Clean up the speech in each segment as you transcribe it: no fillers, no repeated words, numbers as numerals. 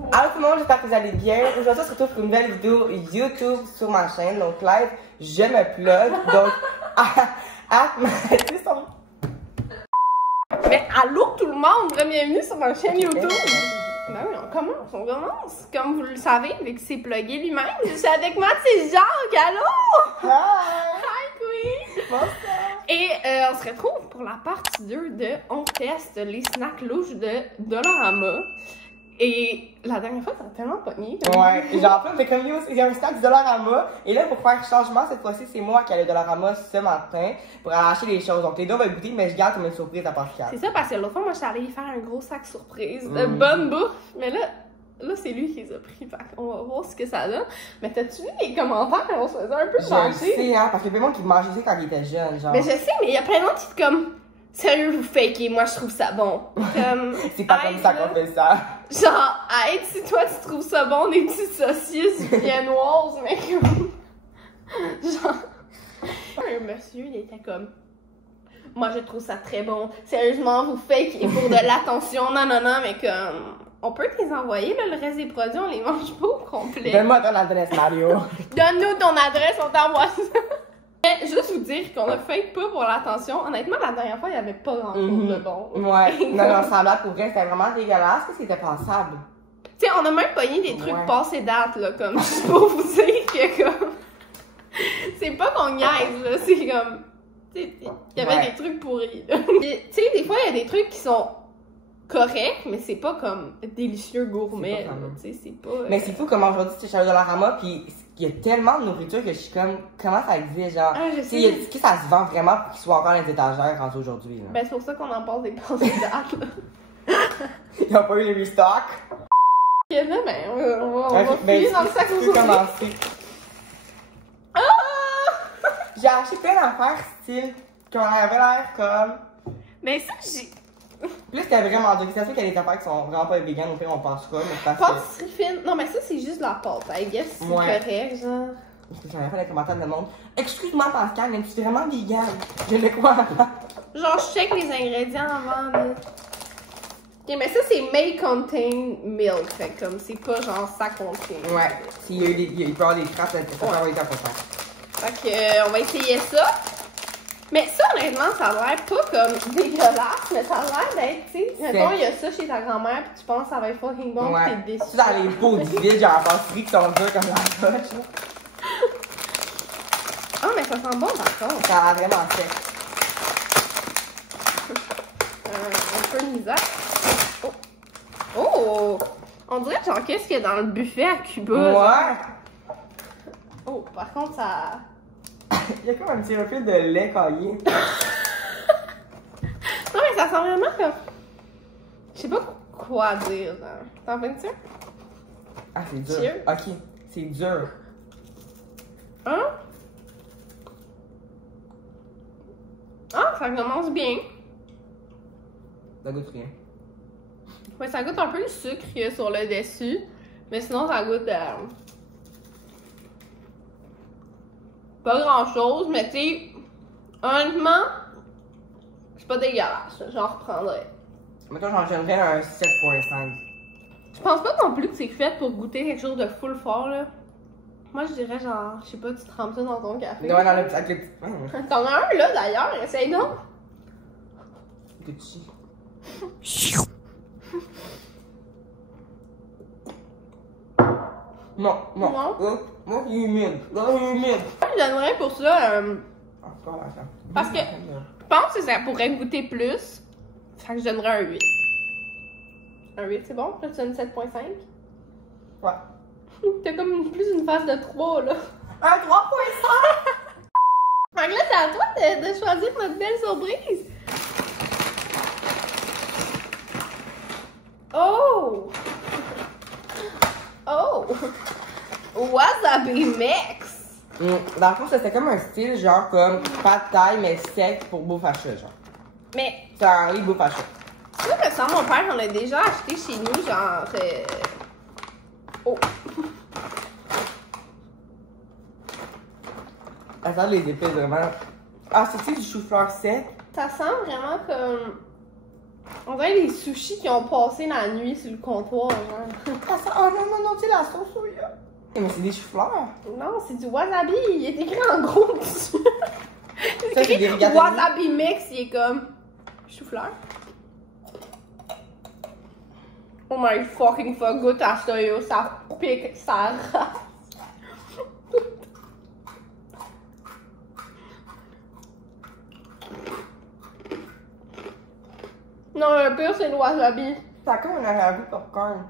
Allô tout le monde, j'espère que vous allez bien. Aujourd'hui, on se retrouve pour une nouvelle vidéo YouTube sur ma chaîne. Donc live, je me plug. Donc, Mais allô tout le monde, bienvenue sur ma chaîne YouTube. Ben oui, on commence. Comme vous le savez, vu que c'est plugué lui-même, je suis avec moi, c'est Jacques, allô! Hi Queen! Bonsoir! Et on se retrouve pour la partie 2 de On teste les snacks louches de Dollarama. Et la dernière fois, ça a tellement pogné. Ouais, genre, fait comme il y a un snack du Dollarama. Et là, pour faire changement, cette fois-ci, c'est moi qui allais au Dollarama ce matin pour aller acheter les choses. Donc, les deux vont goûter, mais je garde comme une surprise à Pascal. C'est ça, parce que l'autre fois, moi, je suis allée faire un gros sac surprise de bonne bouffe. Mais là, c'est lui qui les a pris. On va voir ce que ça donne. Mais t'as-tu vu les commentaires? On se faisait un peu Je fâcher. sais, hein, parce qu'il y a plein de monde qui mangeait ça quand il était jeune, genre. Mais je sais, mais il y a plein de monde qui sont comme... Sérieux, vous fakez, moi je trouve ça bon. Comme, c'est pas comme ça qu'on fait ça. Genre, arrête, si toi tu trouves ça bon, des petites saucisses viennoises, mais comme. Genre. Un monsieur, il était comme. Moi je trouve ça très bon. Sérieusement, vous fakez pour de l'attention. Non, mais comme. On peut te les envoyer, là, le reste des produits, on les mange pas au complet. Donne-moi ton adresse, Mario. Donne-nous ton adresse, on t'envoie ça. Mais juste vous dire qu'on a fait pas pour l'attention. Honnêtement, la dernière fois, il n'y avait pas grand-chose de bon. Ouais. Non, ça là pour vrai, c'était vraiment dégueulasse. Qu'est-ce qui était passable? Tu sais, on a même pogné des trucs passés date, là, comme, juste pour vous dire que, comme... C'est pas qu'on niaise, là, c'est comme... Tu sais, il y avait des trucs pourris, là. Tu sais, des fois, il y a des trucs qui sont corrects, mais c'est pas comme délicieux gourmet, tu sais, c'est pas... Mais c'est fou comment aujourd'hui, tu es au Dollarama, pis il y a tellement de nourriture que je suis comme, comment ça existe, genre, je sais. Est-ce que ça se vend vraiment pour qu'il soit encore dans les étagères rendu aujourd'hui, là? Ben, c'est pour ça qu'on en passe des passés date, là. Ils ont pas eu les restock. Et là, ben, on va fouiller dans le sac aujourd'hui. Commencer. Ah! J'ai acheté plein d'affaires style, qu'on avait l'air comme... Mais ça, j'ai... Plus c'était vraiment dur. C'est sûr qu'il y a des affaires qui sont vraiment pas vegan, au pire on passera, mais parce que... Pâtisserie fine. Non, mais ça, c'est juste la pâte. I guess c'est correct, genre. Parce que j'avais fait des commentaires de monde. Excuse-moi, Pascal, mais tu es vraiment vegan? Je le crois pas. Genre, je check les ingrédients avant, là. Ok, mais ça, c'est may contain milk. Fait comme, c'est pas genre ça contient. Ouais. S'il y a eu il peut y avoir des traces, ça va avoir été à peu près. Fait que, on va essayer ça. Mais ça, honnêtement, ça a l'air pas comme dégueulasse, mais ça a l'air d'être, tu sais, mettons, il y a ça chez ta grand-mère, pis tu penses que ça va être fucking bon, pis t'es déçu. C'est dans les pots du vide, genre en pâtisserie qui sont durs comme la poche. Ah, mais ça sent bon, par contre. Ça a vraiment fait. Un peu de misère. Oh! On dirait, genre, qu'est-ce qu'il y a dans le buffet à Cuba? Ouais! Genre. Oh, par contre, ça... Il y a comme un petit refil de lait caillé. Non, mais ça sent vraiment comme... Je sais pas quoi dire, genre. T'en fais ça? Ah, c'est dur. Cheers. Ok, c'est dur. Hein? Ah, ça commence bien. Ça goûte rien. Ouais, ça goûte un peu le sucre qu'il y a sur le dessus. Mais sinon, ça goûte... pas grand-chose, mais tu sais... Honnêtement, c'est pas dégueulasse. J'en reprendrais. Mettons, j'en donnerais un 7.5. Je pense pas non plus que c'est fait pour goûter quelque chose de full fort, là. Moi, je dirais genre, je sais pas, tu trempes ça dans ton café. Ouais, dans le petit, avec le petit. T'en as un, là, d'ailleurs. Essaye donc. Petit. Non. Moi, il est humide. Non, il est humide. Je donnerais pour ça, Encore là, ça. parce que je pense que ça pourrait goûter plus. Fait que je donnerais un 8. Un 8, c'est bon? Là, tu donnes 7.5? Ouais. T'as comme plus une phase de 3, là. Un 3.5! Fait que là, c'est à toi de choisir notre belle surprise. Oh! Oh! Wasabi mix! Dans le fond, c'était comme un style genre comme pas de taille mais sec pour bouffe à chat, genre. Mais C'est un riz bouffe à chat. ça, me semble, mon père, on l'a déjà acheté chez nous, genre... Oh! Attends, les épices vraiment. Ah, c'est-tu du chou-fleur sec? Ça sent vraiment comme... On dirait les sushis qui ont passé la nuit sur le comptoir, genre. Ah, ça... Oh non, non, non, tu sais, la sauce soya. Mais c'est des choux-fleurs. Non, c'est du wasabi. Il est écrit en gros dessus. Ça, c'est des rigatoni. Wasabi mix, il est comme chou-fleur. Oh my fucking fuck, goûte à ça, yo. Ça pique, ça rase. Non, le pire, c'est le wasabi. Ça a comme un arrière-goût de popcorn.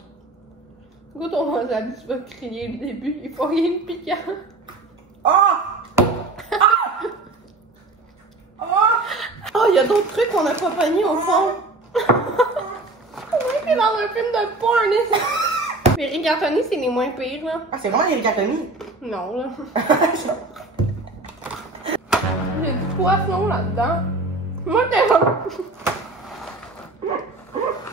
Goûte ton wasabi, tu vas crier le début. Il faut rien de piquant. Ah! Ah! Ah! Oh, il y a d'autres trucs qu'on n'a pas pognés au fond. Oui, t'es dans un film de porn. Les rigatoni, c'est les moins pires, là. Ah, c'est vraiment les rigatoni? Non, là. Il y a du poisson là-dedans. Moi, t'es comme...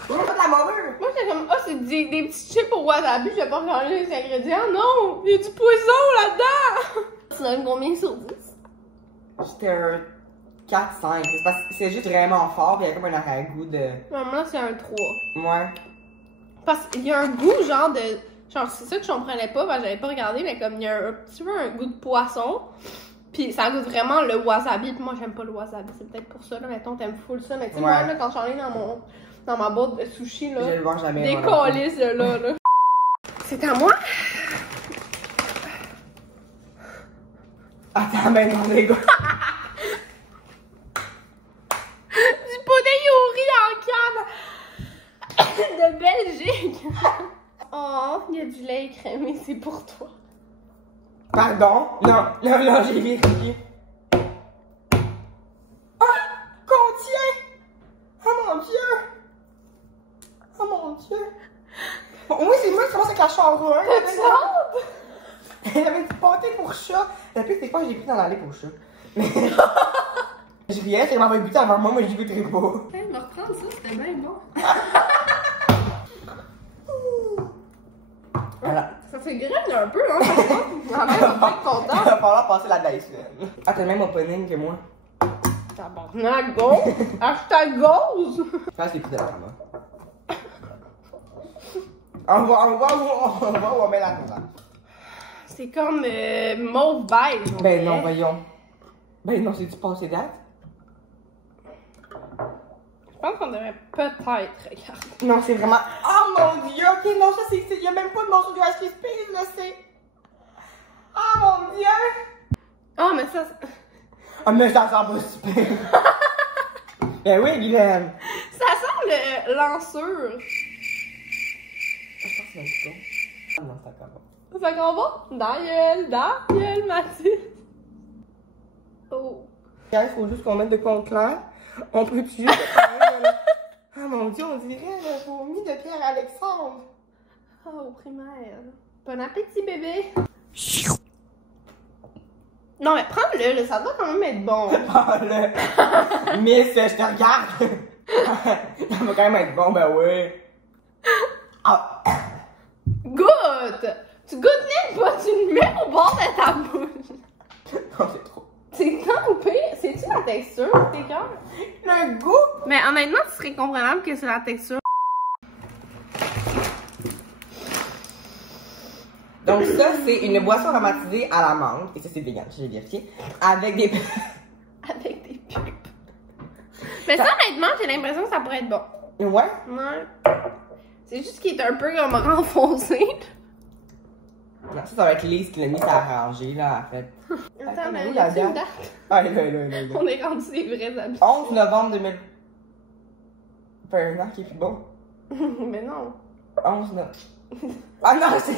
C'est pas de la morue! Moi, j'étais comme, ah, c'est des petits chips au wasabi, j'ai pas regardé les ingrédients. Non, il y a du poisson là-dedans. Tu donnes combien sur 10? J'étais un 4-5. C'est parce que c'est juste vraiment fort, pis il y a comme un arrière-goût de... Moi, c'est un 3. Ouais. Parce qu'il y a un goût, genre de... Genre, c'est ça que je comprenais pas, parce que j'avais pas regardé, mais comme il y a un petit peu un goût de poisson. Pis ça goûte vraiment le wasabi. Pis moi, j'aime pas le wasabi. C'est peut-être pour ça, là. Mettons, t'aimes full ça. Mais tu sais, moi, là, quand j'en ai dans ma boîte de sushi, là. Je le vois jamais. Des calices de là. C'est à moi? Attends, ben non, les gars. Du pudding au riz en canne de Belgique. Oh, il y a du lait écrémé, c'est pour toi. Pardon? Non, non, non, j'ai vérifié. Ah! Contient! Oh mon dieu! Oh mon dieu! Bon, oui, c'est moi qui commence à cacher en roi. T'as-tu hâte? Elle avait du pâté pour chat. La pire, c'est quoi, j'ai pris dans l'allée pour chat. Mais. Je riais, c'est m'avait buté avant moi, mais j'y goûterai pas. Hey, on va reprendre ça, c'était bien bon. Voilà. Ça fait graine un peu, hein? Ma mère va pas être Il contente. va falloir passer la dice. Ah, t'as le même opening que moi. Tabarnak, go! Hashtag goes! Passe les coups de la caméra. On va où on met la caméra. C'est comme mauve beige. on Ben dirait. non, voyons. Ben non, c'est du passé date. Je pense qu'on devrait peut-être regarder. Non, c'est vraiment. Oh mon dieu, ok, non, ça c'est. Il y a même pas de morceau de Rice Krispies, là, c'est. Oh mon dieu! Oh, mais ça. Ah, mais ça sent pas super. Ben oui, Guylaine. Ça sent le lanceur. Je pense que c'est un petit peu. Ah non, c'est encore bon. Ça encore bon? Daniel, Mathis. Oh. Il faut juste qu'on mette de compte clair. On peut plus juste. Ah mon dieu, on dirait le vomi de Pierre-Alexandre. Oh, au primaire. Bon appétit, bébé. Non, mais prends-le, là, ça doit quand même être bon. Ah là. Miss, je te regarde. Ça va quand même être bon, ben oui. Ah. Goûte! Tu goûtes même pas, tu le mets au bord de ta bouche. Non, c'est trop. C'est quand pire? C'est-tu la texture, tes cœurs? Le goût. Mais honnêtement, ce serait comprenable que c'est la texture. Donc ça, c'est une boisson aromatisée à la menthe. Et ça, c'est vegan, j'ai vérifié. Avec des... Avec des pulpes. Mais ça, honnêtement, j'ai l'impression que ça pourrait être bon. Ouais. Ouais. C'est juste qu'il est un peu comme renfoncé. Non, ça va être Lise qui l'a mis à arranger, là, en fait. Attends, mais où y a la une date? date? Ah, là. On est rendu des vrais habits. 11 novembre 2000. Fait un an qui est plus bon. Mais non. 11 novembre. Ah non, c'est...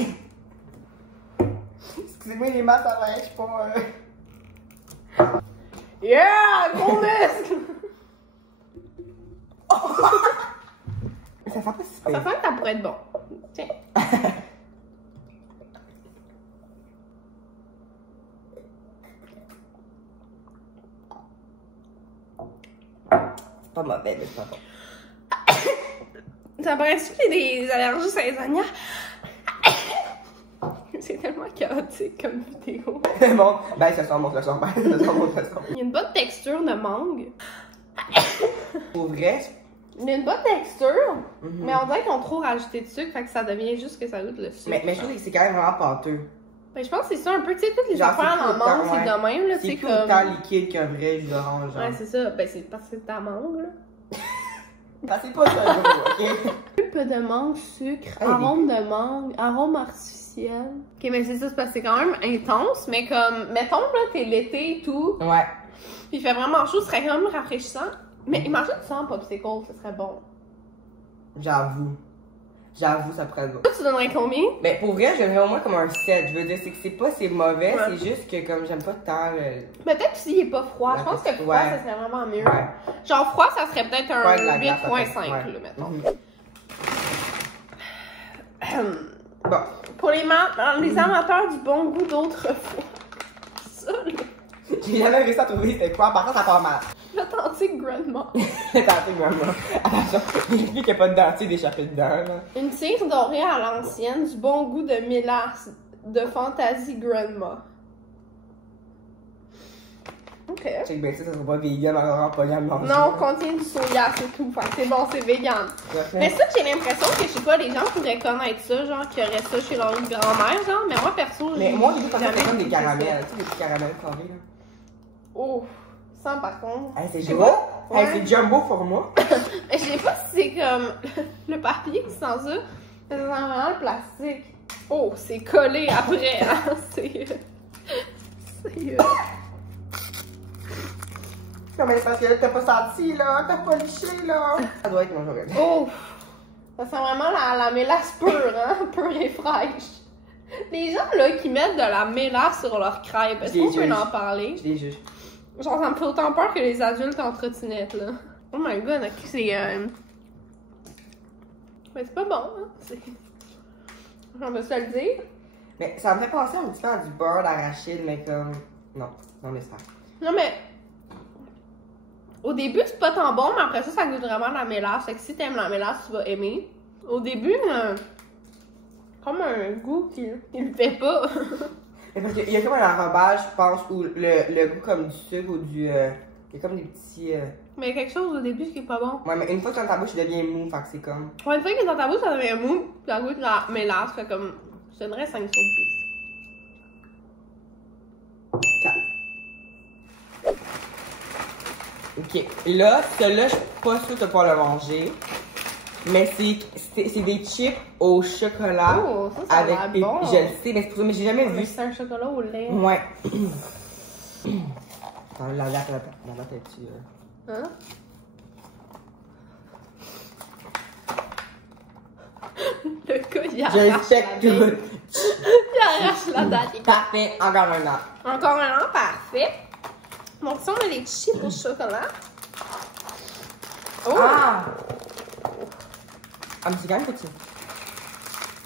Excusez-moi, les masses à l'air, je suis pas... Yeah! Gros muscle! Ça sent pas si Ça super. sent que ça pourrait être bon. Tiens. C'est pas mauvais, mais c'est pas bon. Ça paraît-tu qu'il y a des allergies saisonnières? C'est tellement chaotique comme vidéo. Bon, ben ça sent bon, ça sent bon, ça sent bon, ça sent bon. Il y a une bonne texture de mangue. Pour vrai, Il a une bonne texture, mais on dirait qu'ils ont trop rajouté de sucre, fait que ça devient juste que ça goûte le sucre. Mais je trouve que c'est quand même vraiment pâteux. Ben, je pense que c'est ça un peu, tu sais, toutes les Genre, affaires c'est en tout mangue, le temps, c'est de même, là, C'est c'est tout comme... autant liquide qu'un vrai jus d'orange. Ouais, c'est ça. Ben, c'est parce que c'est ta mangue, là. Ah, c'est pas ça, gros, ok? Un peu de mangue, sucre, Hey, arôme de mangue, arôme artificiel. Ok, mais c'est ça, c'est parce que c'est quand même intense, mais comme, mettons, là, t'es l'été et tout, Ouais. puis il fait vraiment chaud, ce serait quand même rafraîchissant. Mais imagine ça en popsicle, ce serait bon. J'avoue. J'avoue, ça pourrait être bon. Toi, tu donnerais combien? Mais pour vrai, j'aimerais au moins comme un 7. Je veux dire, c'est que c'est mauvais, Ouais. c'est juste que comme j'aime pas tant le. Peut-être s'il est pas froid. Ouais, Je pense que froid, ouais. ça serait vraiment mieux. Ouais. Genre froid, ça serait peut-être un Ouais, de la glace, 8.5, ouais. là, mettons. Bon. Pour les amateurs du bon goût d'autrefois. Ça, là. J'ai jamais réussi à trouver c'était quoi. Par contre, ça part mal. L'authentique grandma. Attends, maman. Attention, il qu'il n'y a pas de dentier d'échappé dedans, là. Une tire dorée à l'ancienne, du bon goût de mélasse, de Fantasy Grandma. Ok. Check bien ça sera pas vegan, on aura pas à manger. Non, contient du soya, c'est tout. Fait que c'est bon, c'est vegan. Mais ça, j'ai l'impression que, je sais pas, les gens pourraient connaître ça, genre, qui auraient ça chez leur grand-mère, genre. Mais moi, perso, Mais moi, j'ai vu comme ça, jamais c'est comme des goûté ça. caramels. Tu sais, des petits caramels carrés, là. Oh, ça, par contre. Hey, c'est Je sais gros. pas. Hey, Ouais. c'est jumbo pour moi. Mais je sais pas si c'est comme le papier qui sent ça, mais ça sent vraiment le plastique. Oh, c'est collé après, hein. C'est. Non, mais c'est parce que t'as pas senti, là. T'as pas liché, là. Ça doit être mon jour. Oh! Ça sent vraiment la mélasse pure, hein? Pure et fraîche. Les gens, là, qui mettent de la mélasse sur leur crêpe, est-ce Je les qu'on peut juge. en parler? Je les juge. Genre, ça me fait autant peur que les adultes en trottinette, là. Oh my god, ok, c'est. Mais c'est pas bon, hein? C'est. On va se le dire. Mais ça me fait penser un petit peu à du beurre d'arachide, mais comme. Non, non, laisse faire. Non, mais. Au début, c'est pas tant bon, mais après ça, ça goûte vraiment la mélasse. Fait que si t'aimes la mélasse, tu vas aimer. Au début, comme un goût qui le fait pas. Mais parce qu'il y a comme un enrobage, je pense, où le goût comme du sucre ou du. Il y a comme des petits. Mais quelque chose au début qui est pas bon. Ouais, mais une fois que c'est dans ta bouche, il devient mou, fait que c'est comme. Ouais, une fois qu'il est dans ta bouche, ça devient mou. Puis ça goûte la mélasse. Fait comme. Je donnerais 5 sur 10. 4. Ok. Et là, celui-là, je suis pas sûre de pouvoir le manger. Mais c'est des chips au chocolat. Oh, ça a avec l'air bon. Je le sais, mais c'est pour ça, mais j'ai jamais Mais vu. c'est un chocolat au lait. Ouais. Attends, la latte est-tu. Hein? Le gars, il Je arrache check la tout. date. Il arrache la date. Parfait, encore un an. Encore un an, parfait. Donc, si on a les chips au chocolat. Oh! Ah! Ah, mais c'est quand même petit.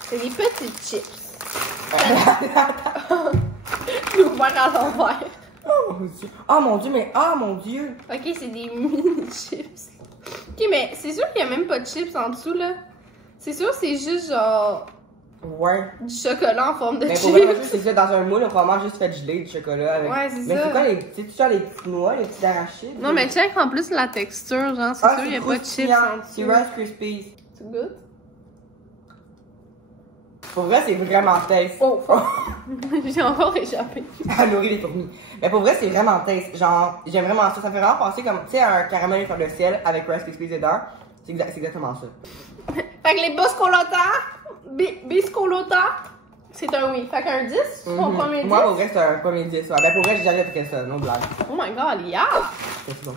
C'est des petites chips. L'ouvert à l'envers. Oh mon dieu. Oh mon dieu, mais oh mon dieu. Ok, c'est des mini chips. Ok, mais c'est sûr qu'il n'y a même pas de chips en dessous, là. C'est sûr, c'est juste genre Ouais. du chocolat en forme de Mais chips. pour vrai, c'est ça, dans un moule, on peut vraiment juste fait geler du chocolat avec. Ouais, c'est mais ça. c'est quoi les petits, genre les petites noix, les petits arachides? Non, mais check en plus la texture, genre, c'est sûr, il n'y a pas de chips en C'est dessous. Rice Krispies. Tu goûtes? Pour vrai, c'est vraiment taste. Oh, j'ai encore échappé. À nourrir les fourmis. Mais pour vrai, c'est vraiment taste. Genre, j'aime vraiment ça. Ça me fait vraiment penser comme, tu sais, à un caramel sur le ciel avec Rice Krispies dedans. C'est exactement ça. Fait que les biscolota, c'est un oui. Fait qu'un 10, son premier 10. Moi, pour vrai, c'est un premier 10. Ouais. Ben, pour vrai, j'ai jamais pris ça, non blague. Oh my god, yeah! C'est bon.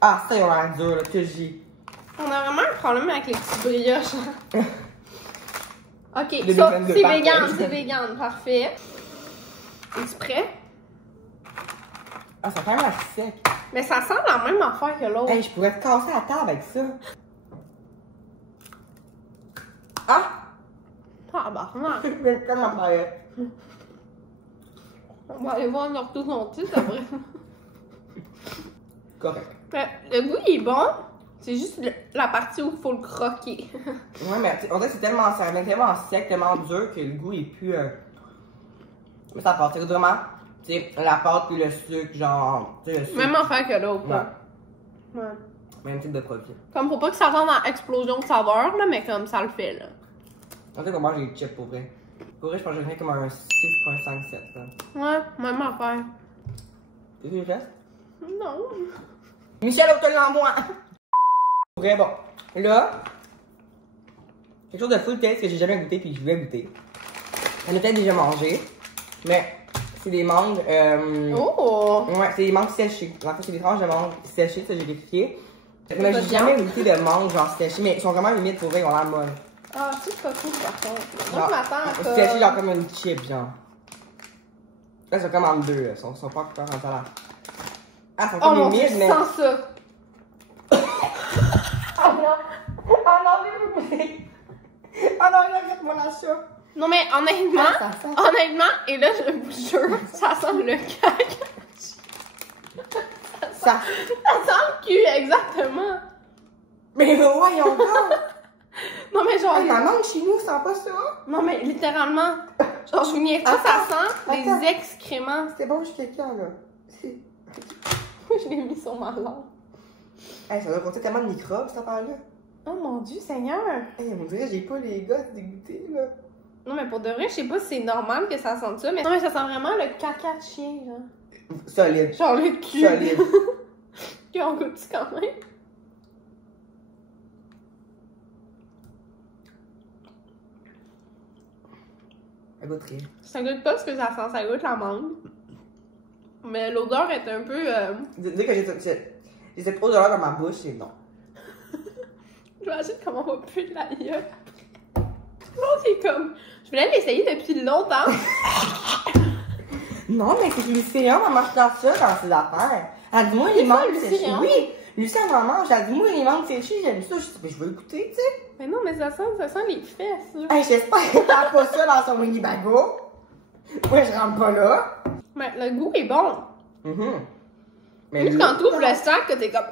Ah, ça, il a l'air dur, là, que j'ai. On a vraiment un problème avec les petites brioches. Ok, Les ça, bananes de c'est Pâques. vegan, parfait. Es-tu prêt? Ah, ça fait quand même assez sec. Mais ça sent la même affaire que l'autre. Hey, je pourrais te casser la table avec ça. Ah! Ah, bah, non. C'est tellement pareil. On va aller voir leur tout son titre après. Correct. Mais le goût, il est bon. C'est juste la partie où il faut le croquer. Ouais, mais on dirait que c'est tellement, ça devient tellement sec, tellement dur que le goût est plus. Mais ça passe, c'est vraiment. Tu sais, la pâte puis le sucre, genre. Tu sais, le sucre. Même affaire que l'autre, Ouais. quoi. Ouais. Même type de produit. Comme faut pas que ça ressemble à explosion de saveur, là, mais comme ça le fait, là. En fait, on mange les chips pour vrai. Pour vrai, je pense que je comme un 6.57. Ouais, même affaire. Tu veux que je fasse? Non. Michel, au en moi! Pour vrai, bon. Là, quelque chose de full taste que j'ai jamais goûté puis je voulais goûter. On a peut-être déjà mangé, mais c'est des mangues. Oh! Ouais, c'est des mangues séchées. En fait, c'est des tranches de mangues séchées, ça j'ai vérifié. Mais j'ai jamais goûté de mangues genre séchées, mais ils sont vraiment limites pour vrai, ils ont l'air molles. Ah, c'est pas cool par contre. Moi, Genre, je m'attends à séchées genre comme une chip, genre. Là, ils sont comme en deux, là. Ils sont pas encore en salaire. Ah, ils sont Oh comme mon dieu, limites, je mais. sens ça! Oh non! Oh non, s'il vous plaît! Oh non, arrête-moi la ça! Non mais honnêtement, Ça sent. honnêtement, et là je vous jure, ça sent le caca. Ça. Ça sent le cul, exactement. Mais voyons donc! Non mais genre, Hey, la mangue chez nous, ça sent pas ça? non mais littéralement, genre je vous niaise pas, ça sent attends. des excréments. C'est bon, je suis quelqu'un, là. Je l'ai mis sur ma langue. Hey, ça doit compter tellement de microbes, cette affaire-là. Oh mon dieu Seigneur. Hey, on dirait que j'ai pas les gars dégoûtés, là. Non mais pour de vrai, je sais pas si c'est normal que ça sente ça, mais non mais ça sent vraiment le caca de chien, là. Solide. Genre le cul. Solide. Puis on goûte quand même. Ça goûte rien. Ça goûte pas ce que ça sent, ça goûte la mangue. Mais l'odeur est un peu... Dès que j'ai cette odeur dans ma bouche, c'est non. J'imagine comment on va plus de la gueule. L'autre est comme... Je voulais l'essayer depuis longtemps. Non, mais c'est du Lucien, on mange dans ça, dans ses affaires. Elle dit, moi, les mangues séchées. Lucien? Oui, Lucien m'en mange. Elle dit, moi, les mangues séchées, j'aime ça. Je dis, mais je veux goûter, tu sais. Mais non, mais ça sent les fesses, là. Hey, j'espère qu'elle n'a pas ça dans son Winnebago. Moi, je rentre pas là. Mais le goût est bon. Mais Juste quand tu ouvres le sac, que t'es comme...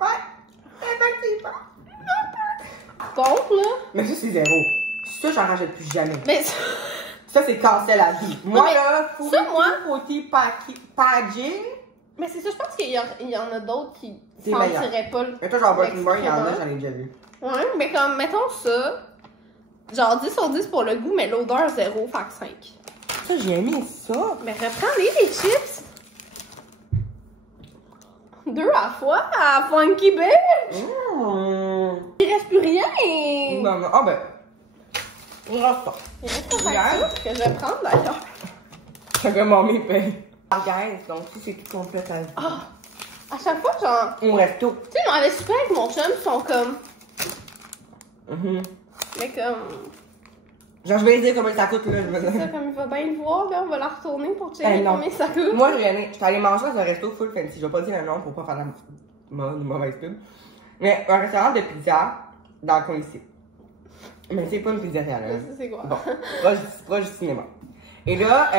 Ouais, effectivement. Contre, là. Mais ça, c'est zéro. Ça, j'en rachète plus jamais. Mais Ça, c'est cancel à vie. Moi, mais là, faut ça, moi- côté packaging. mais c'est ça, je pense qu'il y en a d'autres qui C'est sentiraient pas le... Mais toi, genre, Breaking Bar, il y en a, Excrément. j'en ai déjà vu. Ouais, mais comme, mettons ça... Genre 10 sur 10 pour le goût, mais l'odeur 0, fait que 5. Ça, j'ai aimé ça. Mais reprends-les, les chips. 2 à la fois, à Funky Bitch. Il reste plus rien. Non, non. Ah, ben. Il reste pas. Il reste pas ça que je vais prendre d'ailleurs. C'est comme mon paye. Regarde, donc, si c'est tout complet à vie. Ah, à chaque fois, genre, On reste tout. tu sais, on avait super avec mon chum, ils sont comme, mais comme, Genre, je vais dire combien ça coûte, là. Je veux ça, dire. comme il va bien le voir, là, on va la retourner pour checker non. combien ça coûte. Moi, j'étais allée manger dans un resto full fancy. Je vais pas dire le nom pour pas faire la mauvaise pub. Mais un restaurant de pizza dans le coin ici. Mais c'est pas une pizzeria, là. C'est quoi? Bon, proche du cinéma. Et là,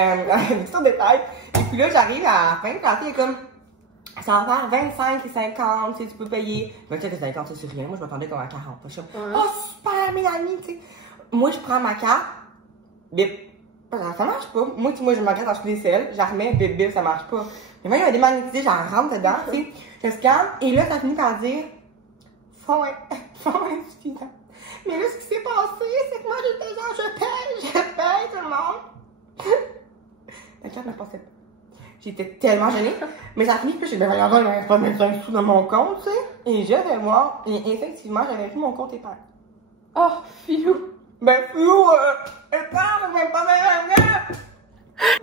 une petite détail. Et puis là, j'arrive à la fin, puis la fille est comme, ça va faire 25 et 50, tu sais, tu peux payer. 25 et 50, c'est rien. Moi, je m'attendais comme à 40. Je suis comme, oh, super, Mélanie, tu sais. Moi, je prends ma carte, bip. Ça marche pas. Moi, tu vois, je me regarde dans les selles, je la remets, bip, bip, ça marche pas. Mais moi, il y a démagnétisé, j'en rentre dedans, tu sais. Je scanne, et là, ça finit par dire, fonds insuffisant. Mais là, ce qui s'est passé, c'est que moi, j'étais genre, je paye tout le monde. La carte ne passait pas. J'étais tellement gênée. Mais ça finit que j'ai dit, ben voyons donc, il n'y avait pas 25 sous dans mon compte, tu sais. Et je vais voir, et effectivement, j'avais vu mon compte épargne. Oh, fiou. Ben, flou, épargne, mais pas même.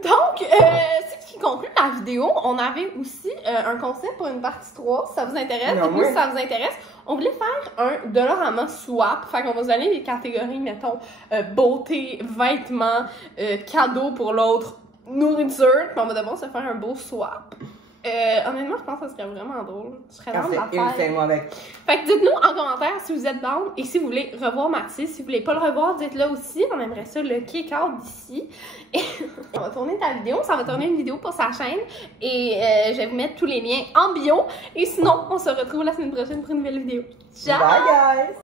Donc, c'est ce qui conclut la vidéo. On avait aussi un concept pour une partie 3, si ça vous intéresse. Non, Du coup, oui. si ça vous intéresse, on voulait faire un Dollarama swap. Fait qu'on va se donner des catégories, mettons, beauté, vêtements, cadeaux pour l'autre, nourriture. Puis on va devoir se faire un beau swap. Honnêtement, je pense que ça serait vraiment drôle. Je serais vraiment de la faire. C'est moi avec. Fait que dites-nous en commentaire si vous êtes down et si vous voulez revoir Mathis. Si vous voulez pas le revoir, dites-le aussi. On aimerait ça le kick-out d'ici. Et on va tourner ta vidéo. Ça va tourner une vidéo pour sa chaîne. Et je vais vous mettre tous les liens en bio. Et sinon, on se retrouve la semaine prochaine pour une nouvelle vidéo. Ciao! Bye, guys!